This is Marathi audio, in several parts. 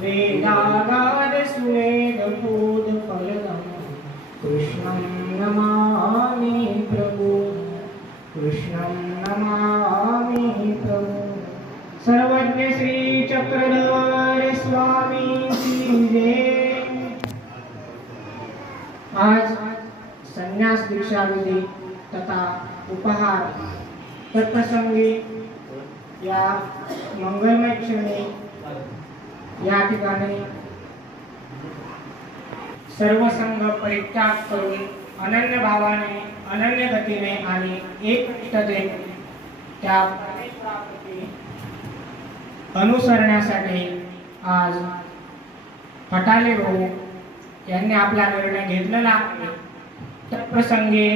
वेदागाद सुवेदभूत फलदम् कृष्णं नमामि प्रभु। कृष्णं नमामि प्रभु। सर्वज्ञ श्री चक्रधर स्वामी की जय आज संन्यास दीक्षा विधी तथा उपहार तत्प्रसंगी या मंगलमय क्षणी या ठिकाणी सर्व संघ परित्याग करून अनन्य भावाने अनन्य गतीने आणि एकनिष्ठतेने त्या अनुसरण्यासाठी आज फटाले भाऊ यांनी आपला निर्णय घेतलेला आहे. तत्प्रसंगी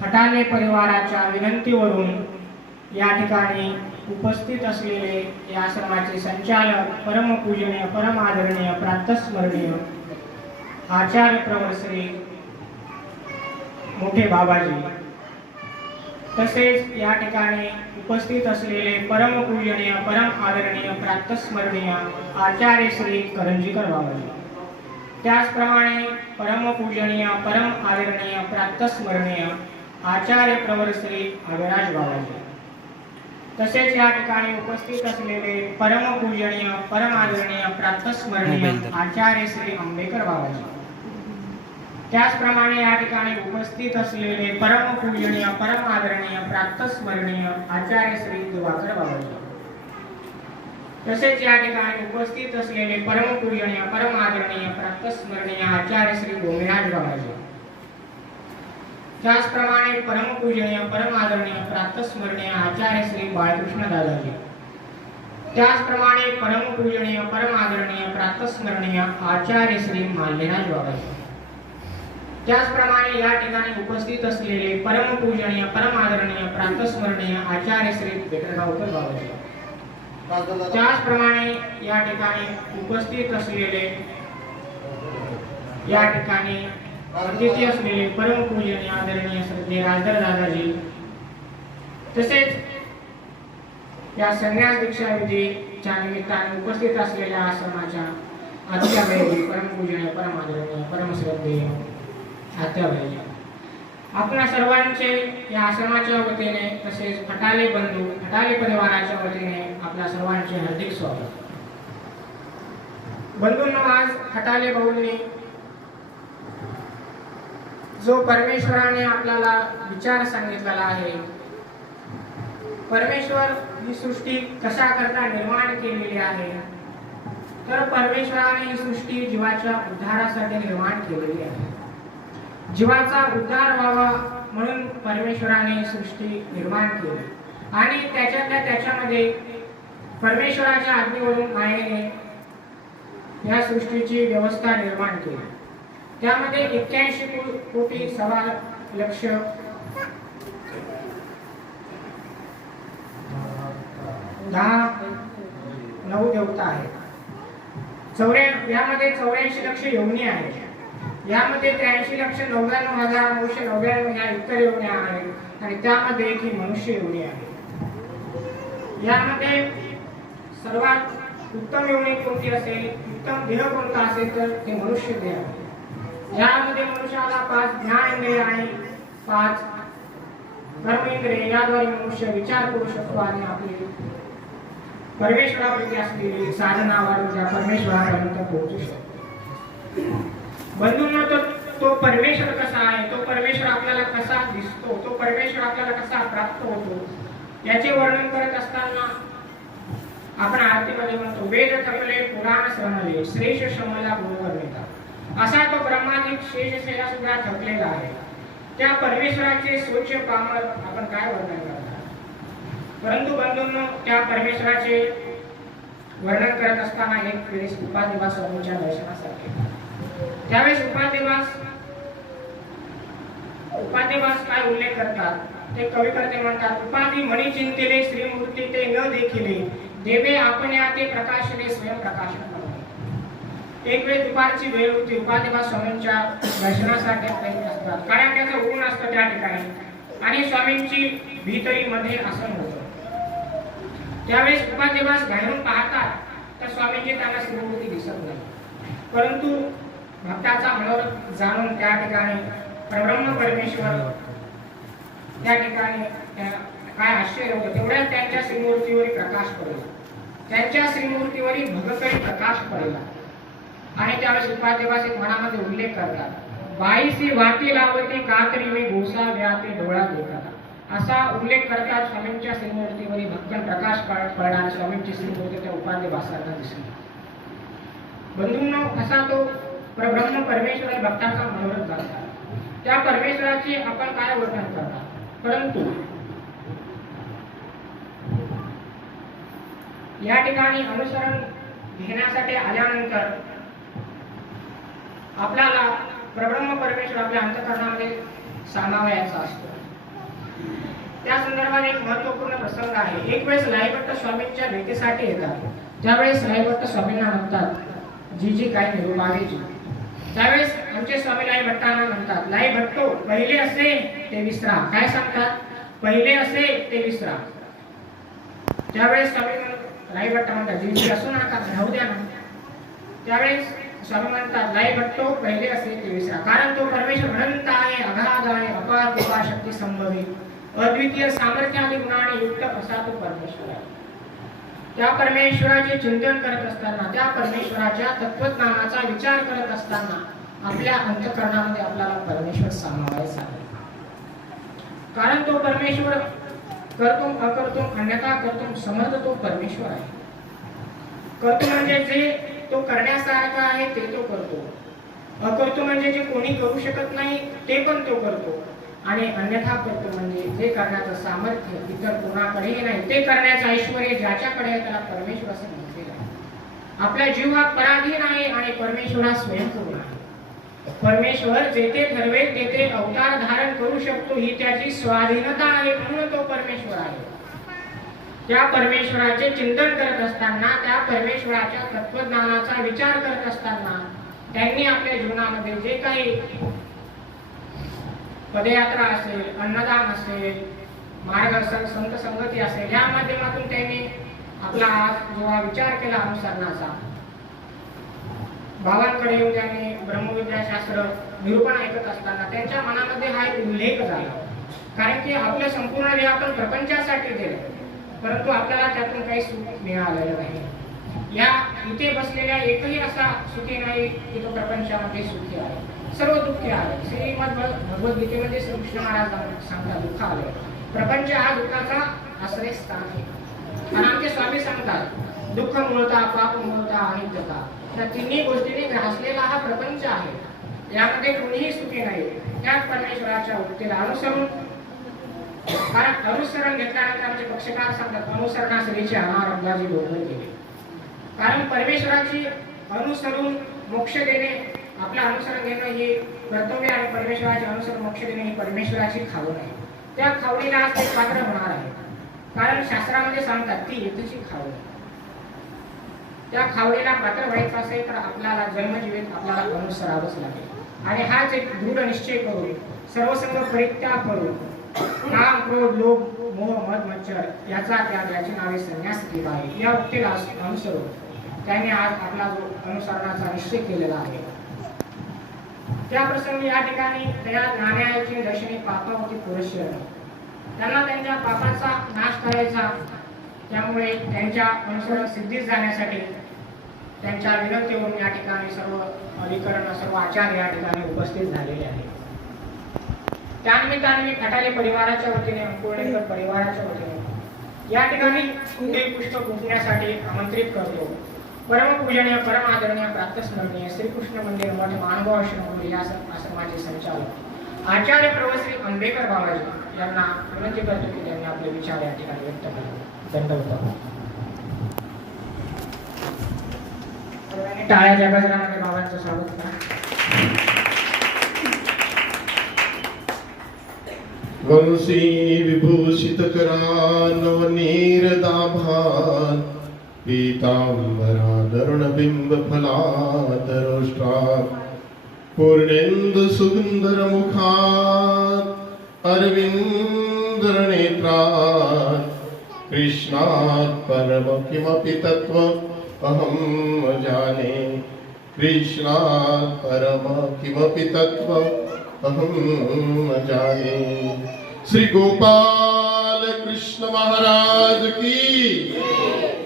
फटाले परिवाराच्या विनंतीवरून या ठिकाणी उपस्थित असलेले या आश्रमाचे संचालक परमपूजनीय परम आदरणीय प्रातस्मरणीय आचार्य प्रवर श्री मोठे बाबाजी. तसेच या ठिकाणी उपस्थित असलेले परमपूजनीय परम आदरणीय प्रातस्मरणीय आचार्य श्री करंजीकर बाबाजी. त्याचप्रमाणे परमपूजनीय परम आदरणीय प्रातस्मरणीय आचार्य प्रवर श्री अविराज बाबाजी. तसेच या ठिकाणी उपस्थित असलेले परमपूजनीय परम आदरणीय प्रातस्मरणीय आचार्य श्री आंबेकर बाबाजी. त्याचप्रमाणे या ठिकाणी उपस्थित असलेले परमपूजनीय परम आदरणीय प्रातस्मरणीय आचार्य श्री दिवाकर बाबाजी. तसेच या ठिकाणी उपस्थित असलेले परमपूजनीय परम आदरणीय प्रातस्मरणीय आचार्य श्री गोविराज बाबाजी. त्याचप्रमाणे परमपूजनीय परम आदरणीय प्रातस्मरणीय आचार्य श्री बाळकृष्ण दादाजी त्याचप्रमाणे परमपूजनीय परम आदरणीय प्रातस्मरणीय आचार्य श्री माल्यराज बाबाजी. त्याचप्रमाणे या ठिकाणी उपस्थित असलेले परमपूजनीय परम आदरणीय प्रातस्मरणीय आचार्य श्री विठ्ठलरावकर बाबाजी. त्याचप्रमाणे या ठिकाणी उपस्थित असलेले या ठिकाणी अतिथी असलेले परमपूजनीय आदरणीय श्रद्धे राजदर दादाजी तसेच या संन्यास दीक्षा विधीच्या निमित्ताने उपस्थित असलेल्या आश्रमाच्या आत्याबाई परमपूजनीय परम आदरणीय परमश्रद्धेय आत्याबाई आपल्या सर्वांचे या आश्रमाच्या वतीने तसेच फटाले बंधू फटाले परिवाराच्या वतीने आपल्या सर्वांचे हार्दिक स्वागत. बंधूंना आज फटाले भाऊंनी जो परमेश्वराने आपल्याला विचार सांगितलेला आहे परमेश्वर ही सृष्टी कशा करता निर्माण केलेली आहे? तर परमेश्वराने ही सृष्टी जीवाच्या उद्धारासाठी निर्माण केलेली आहे. जीवाचा उद्धार व्हावा म्हणून परमेश्वराने सृष्टी निर्माण केली. आणि त्याच्यातल्या त्याच्यामध्ये परमेश्वराच्या आज्ञेवरून मायेने या सृष्टीची व्यवस्था निर्माण केली. त्यामध्ये एक्क्याऐंशी कोटी सव्वा लक्ष. दहा नऊ देवता आहेत. चौऱ्या यामध्ये चौऱ्याऐंशी लक्ष योनी आहेत. यामध्ये त्र्याऐंशी लक्ष नव्याण्णव हजार नऊशे नव्याण्णव या इतर योनी आहेत. आणि त्यामध्ये एक ही मनुष्य योनी आहे. यामध्ये सर्वात उत्तम योनी कोणती असेल? उत्तम देह कोणता असेल तर ते मनुष्य देह आहे. यामध्ये मनुष्याला पाच ज्ञानेंद्रिय आणि पाच कर्मेंद्रिय याद्वारे मनुष्य विचार करू शकतो आणि आपली परमेश्वराप्रती असलेली साधना वाढून त्या परमेश्वरापर्यंत पोहोचू शकतो. बंधूंना तो तो परमेश्वर कसा आहे? तो परमेश्वर आपल्याला कसा दिसतो? तो परमेश्वर आपल्याला कसा प्राप्त होतो? याचे वर्णन करत असताना आपण आरतीमध्ये म्हणतो वेद थकले पुराण श्रमले श्रेष्ठ श्रमला गुरुवर्णिता असा तो ब्रह्माधिक शेषसेला सुद्धा थकलेला आहे. त्या परमेश्वराचे स्वच्छ पामर आपण काय वर्णन करणार? परंतु बंधूंनो त्या परमेश्वराचे वर्णन करत असताना एक वेळेस उपादेवा स्वामींच्या दर्शनासाठी. त्यावेळेस उपादेवास उपादेवास काय उल्लेख करतात? ते कवी करते म्हणतात उपाधी मणी चिंतिले श्रीमूर्ती ते न देखिले. देवे आपण ते प्रकाशने स्वयं प्रकाशन एक वेळ दुपारची वेळ होती उपादेवा स्वामींच्या दर्शनासाठी काही असतात कारण त्याचं ऊन असतं त्या ठिकाणी. आणि स्वामींची भीतरी मध्ये आसन होतं. त्यावेळेस उपादेवास बाहेरून पाहतात तर स्वामींची त्यांना श्रीमूर्ती दिसत नाही. परंतु भक्ताचा मनोरथ जाणून त्या ठिकाणी परब्रह्म परमेश्वर त्या ठिकाणी त्या- काय आश्चर्य होतं तेवढ्याच त्यांच्या श्रीमूर्तीवर प्रकाश पडला. त्यांच्या श्रीमूर्तीवरील भगकरी प्रकाश पडला. आणि त्यावेळेस उपाध्यवास मनामध्ये उल्लेख करतात. बाईसी वाटी लावती कातरी मी गोसा व्यापे डोळा देखत असा उल्लेख करतात स्वामींच्या श्रीमूर्तीवरील भक्कन प्रकाश पडणारे स्वामींची श्रीमूर्ती त्या उपाध्यवासांना दिसली. बंधूंनो असा तो परब्रह्म परमेश्वर भक्ताचा मनोरथ झाला. त्या परमेश्वराची आपण काय वर्णन करतात परंतु या ठिकाणी अनुसरण घेण्यासाठी आल्यानंतर आपल्याला प्रब्रह्म परमेश्वर आपल्या अंतकरणामध्ये सामावयाचा असतो. त्या संदर्भात एक महत्त्वपूर्ण प्रसंग आहे. एक वेळेस लाईभट्ट स्वामींच्या भेटीसाठी येतात. त्यावेळेस लाईभट्ट स्वामींना म्हणतात जी जी काय निरुबावे जी त्यावेळेस आमचे स्वामी लाई भट्टांना म्हणतात लाई भट्टो पहिले असे ते विसरा. काय सांगतात? पहिले असे ते विसरा. त्यावेळेस स्वामी लाई भट्ट म्हणतात जी जी असू नका राहू द्या ना. त्यावेळेस स्वामी म्हणतात लाई भट्टो पहिले असे ते विसरा. कारण तो परमेश्वर अनंत आहे अगाध आहे अपार कृपा शक्ती संभवी अद्वितीय सामर्थ्य आणि गुणाने युक्त असा तो परमेश्वर आहे. त्या परमेश्वराचे चिंतन करत असताना त्या परमेश्वराच्या तत्वज्ञानाचा विचार करत असताना आपल्या अंतकरणामध्ये आपल्याला परमेश्वर सामावायचा आहे. कारण तो परमेश्वर करतो अकर्तो अन्यथा करतो समर्थ तो परमेश्वर आहे. करतो म्हणजे जे तो करण्यासारखा आहे ते तो करतो. अकर्तो म्हणजे जे कोणी करू शकत नाही ते पण तो करतो. आणि अन्यथा करतो म्हणजे जे करण्याचं सामर्थ्य इतर कोणाकडेही नाही ते करण्याचं ऐश्वर ज्याच्याकडे आहे त्याला परमेश्वर असं म्हटलेलं आहे. आपला जीव हा पराधीन आहे आणि परमेश्वर हा स्वयंपूर्ण आहे. परमेश्वर जेथे ठरवेल तेथे अवतार धारण करू शकतो ही त्याची स्वाधीनता आहे म्हणून तो परमेश्वर आहे. त्या परमेश्वराचे चिंतन करत असताना त्या परमेश्वराच्या तत्वज्ञानाचा विचार करत असताना त्यांनी आपल्या जीवनामध्ये जे काही पदयात्रा असेल अन्नदान असेल मार्गदर्शन संत संगती असेल या माध्यमातून त्यांनी आपला जो हा विचार केला अनुसरणाचा. भावांकडे येऊन त्यांनी ब्रह्मविद्याशास्त्र निरूपण ऐकत असताना त्यांच्या मनामध्ये हा एक उल्लेख झाला. कारण की आपलं संपूर्ण जे आपण प्रपंचासाठी दिलं परंतु आपल्याला त्यातून काही सुख मिळालेलं नाही. या इथे बसलेल्या एकही असा सुखी नाही की तो प्रपंचामध्ये सुखी आहे. सर्व दुःखी आहे. श्रीमद भगवद्गीतेमध्ये श्रीकृष्ण महाराज सांगतात दुःख आले प्रपंच हा दुःखाचा आश्रयस्थान आहे. आणि आमचे स्वामी सांगतात दुःख मूळता पाप मूळता अनित्यता. त्या तिन्ही गोष्टीने ग्रासलेला हा प्रपंच आहे. यामध्ये कोणीही सुखी नाही. त्याच परमेश्वराच्या उक्तीला अनुसरून कारण अनुसरण घेतल्यानंतर आमचे पक्षकार सांगतात अनुसरणाश्रीचे अनार अंदाजी बरोबर केले कारण परमेश्वराची अनुसरून मोक्ष देणे आपलं अनुसरण घेणं हे कर्तव्य आणि परमेश्वराचे अनुसरण मोक्ष देणे ही परमेश्वराची खावण आहे. त्या खावणीला आज ते पात्र होणार आहे कारण शास्त्रामध्ये सांगतात ती येथेची खावण त्या खावणीला पात्र व्हायचं असेल तर आपल्याला जन्मजीवित आपल्याला अनुसरावंच लागेल. आणि हाच एक दृढ निश्चय करून सर्वसंग परित्याग करून काम क्रोध लोभ मोह मद मच्छर याचा त्याग याची नावे संन्यास केला आहे या उक्तीला अनुसरून त्याने आज आपला जो अनुसरणाचा निश्चय केलेला आहे त्या प्रसंगी या ठिकाणी त्या नाण्याची दर्शनी पापा होती पुरुष त्यांना त्यांच्या पापाचा नाश करायचा त्यामुळे त्यांच्या अनुसरण सिद्धीस जाण्यासाठी त्यांच्या विनंतीवरून या ठिकाणी सर्व अधिकरण सर्व आचार्य या ठिकाणी उपस्थित झालेले आहेत. त्यानिमित्ताने मी खटाले परिवाराच्या वतीने अंकुर्णेकर परिवाराच्या वतीने या ठिकाणी कुंडील पुष्प गुंफण्यासाठी आमंत्रित करतो. परमपूजनीय परम आदरणीय श्रीकृष्ण मंदिर मठ मानव आश्रम या आश्रमाचे संचालक आचार्य प्रभश्री आंबेकर बाबाजी यांना विनंती करतो की त्यांनी आपले विचार या ठिकाणी व्यक्त करावे दंडवत टाळ्याच्या गजरामध्ये बाबांचं स्वागत करा. वंशी विभूषित करा नवनीरदाभान. पीतांबरादरुणबिंब फलादरोष्ट्रा पूर्णेंदु सुंदर मुखात अरविंद नेत्रात. कृष्णात् परम किमपि तत्व अहं जाने. कृष्णात् परम किमपि तत्त्व अहम जाने श्री गोपाल कृष्ण महाराज की।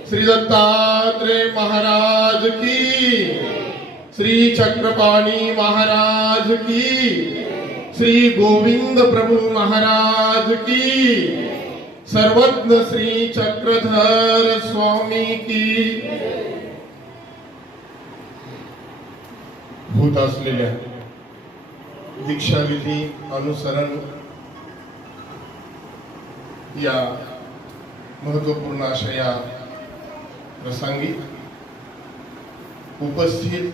श्री दत्तात्रेय महाराज की। श्री चक्रपाणी महाराज की। श्री गोविंद प्रभु महाराज की। सर्वज्ञ श्री चक्रधर स्वामी की। होत असलेल्या दीक्षाविधी अनुसरण या महत्त्वपूर्ण अशा या प्रसंगी उपस्थित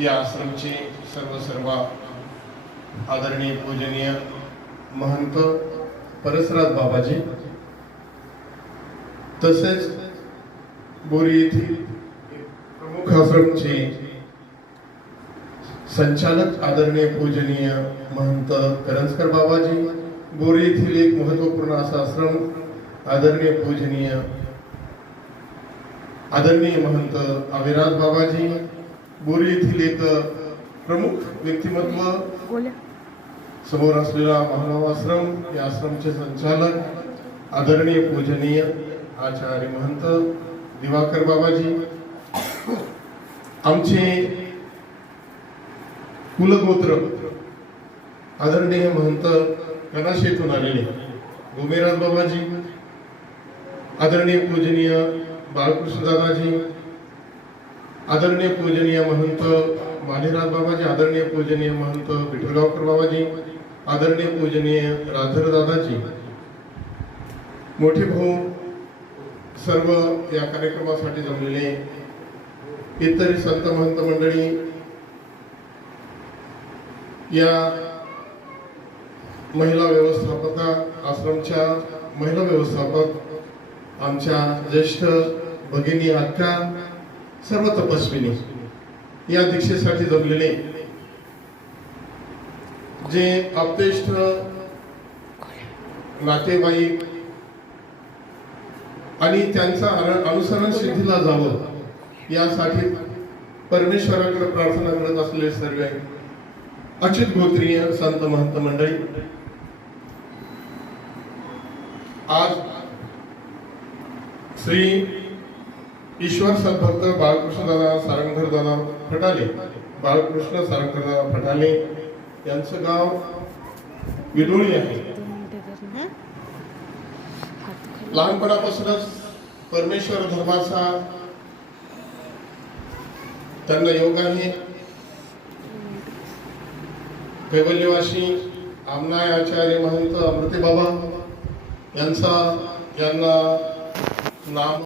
या आश्रमचे सर्व सर्व आदरणीय पूजनीय महंत परसराज बाबाजी तसेच बोरी येथील प्रमुख आश्रमचे संचालक आदरणीय पूजनीय महंत करंजकर बाबाजी बोरी येथील एक महत्त्वपूर्ण असा आश्रम आदरणीय पूजनीय आदरणीय महंत अविराज बाबाजी बोरी येथील एक प्रमुख व्यक्तिमत्व समोर असलेला महाराव आश्रम या आश्रमचे संचालक आदरणीय पूजनीय आचार्य महंत दिवाकर बाबाजी. आमचे कुलगोत्र. आदरणीय महंत कनाशेतून आलेले गोमेराज बाबाजी आदरणीय पूजनीय बाळकृष्ण दादाजी आदरणीय पूजनीय महंत मालेराज बाबाजी आदरणीय पूजनीय महंत विठ्ठलगावकर बाबाजी आदरणीय पूजनीय राधर दादाजी मोठे भाऊ सर्व या कार्यक्रमासाठी जमलेले इतर संत महंत मंडळी या महिला व्यवस्थापका आश्रमच्या महिला व्यवस्थापक आमच्या ज्येष्ठ भगिनी अक्का सर्व तपस्विनी या दीक्षेसाठी जमलेले जे आपतेष्ट नातेवाईक आणि त्यांचा अनु- अनुसरण सिद्धीला जावं यासाठी परमेश्वराकडे प्रार्थना करत असलेले सर्व अचित गोत्रीय संत महंत मंडळी आज श्री ईश्वर सद्भक्त बाळकृष्ण दादा सारंगधर दादा फटाले बाळकृष्ण सारंगधर दादा फटाले यांचं गाव विदोळी आहे. लहानपणापासूनच परमेश्वर धर्माचा त्यांना योग आहे. कैवल्यवासी आमनाय आचार्य महंत अमृते बाबा यांचा यांना नाम